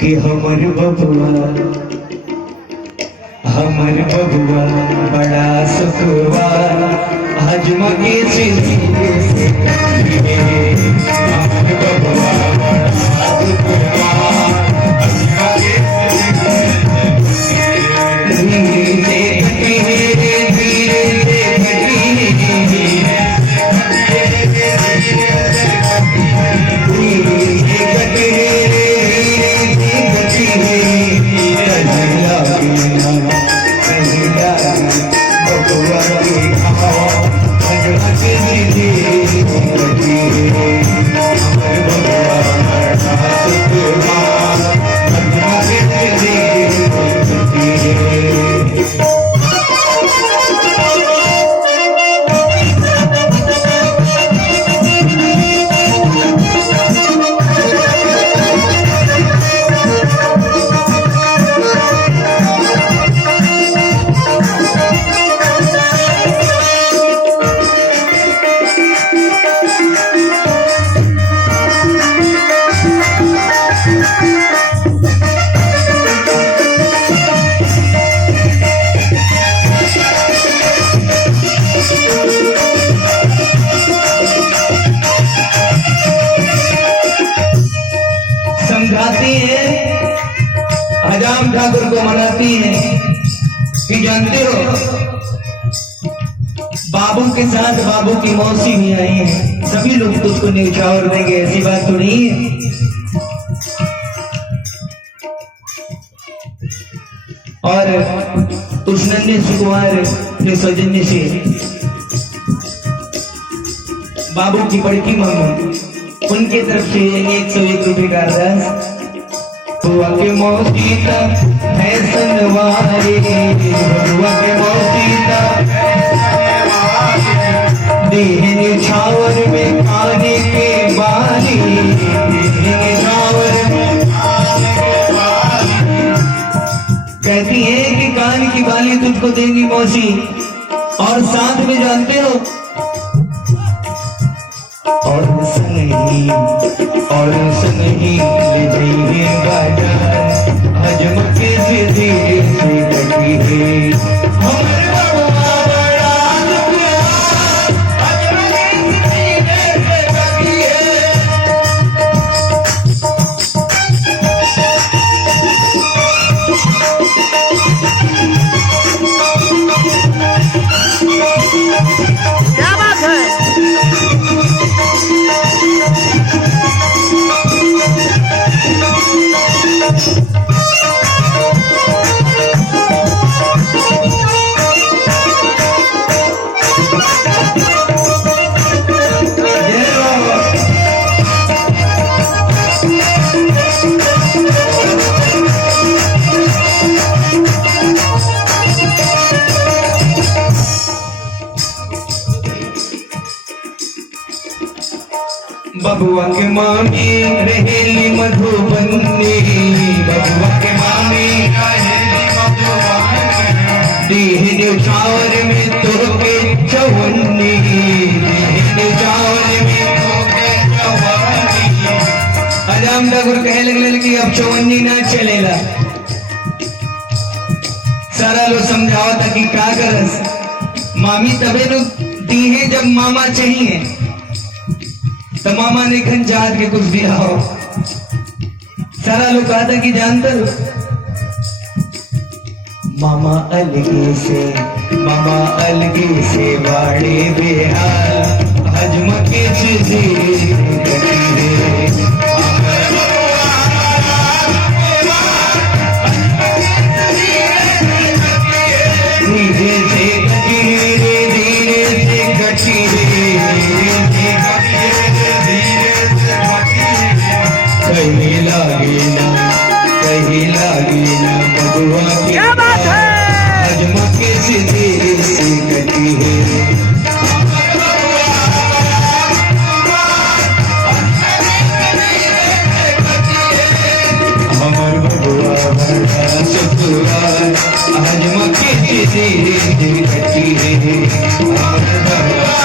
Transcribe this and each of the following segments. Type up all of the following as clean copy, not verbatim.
कि हमर बबुआ बड़ा सुखवा हजम के सिलसिले से हमर बबुआ बड़ा सुखवा हजम के समझाती है, हजाम ठाकुर को मनाती है कि जानते हो बाबू के साथ बाबू की मौसी भी आई है, सभी लोग तो उसको न्यौछावर देंगे, ऐसी बात तो नहीं है। और उस नन्हे सुकुमार के सौजन्य से बाबू की बड़की मम्मी उनके तरफ से 101 रुपए का अरदास। हुआ के मौसी है सनवारे, हुआ के मौसी छावर में खाने के बारी, छावर में कहती है कि कान की बाली तुझको देंगी मौसी, और साथ में जानते हो और सनही ले जाइए बाजार, हजम के धीरे से कटी है हमर बबुआ बड़ा सुखवा हजम के धीरे से कटी है। क्या बात है? बबुआ के मामी रहेली मधुबनी, बबुआ के मामी रहेली मधुबनी, देह न्यौछावर में तोके चवन्नी, देह न्यौछावर में तोके चवन्नी। हजाम ठाकुर कहे लगल कि अब चवन्नी ना चलेला। सारा लोग समझावा था कि का करस, मामी तबे तो दी है जब मामा चाहिए, तो मामा ने खन चाहत के कुछ दिया हो। सारा लोग कहा था कि जानते हो मामा अलगे से बाड़े बेहाल, हजम के कहीं लागी ना बबुआ की क्या बात है? हजम के धीरे से कटी है हमर बबुआ बड़ा सुखवा हजम के धीरे से कटी है हमर बबुआ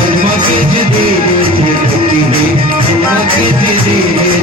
हजम के धीरे से चमक दीदी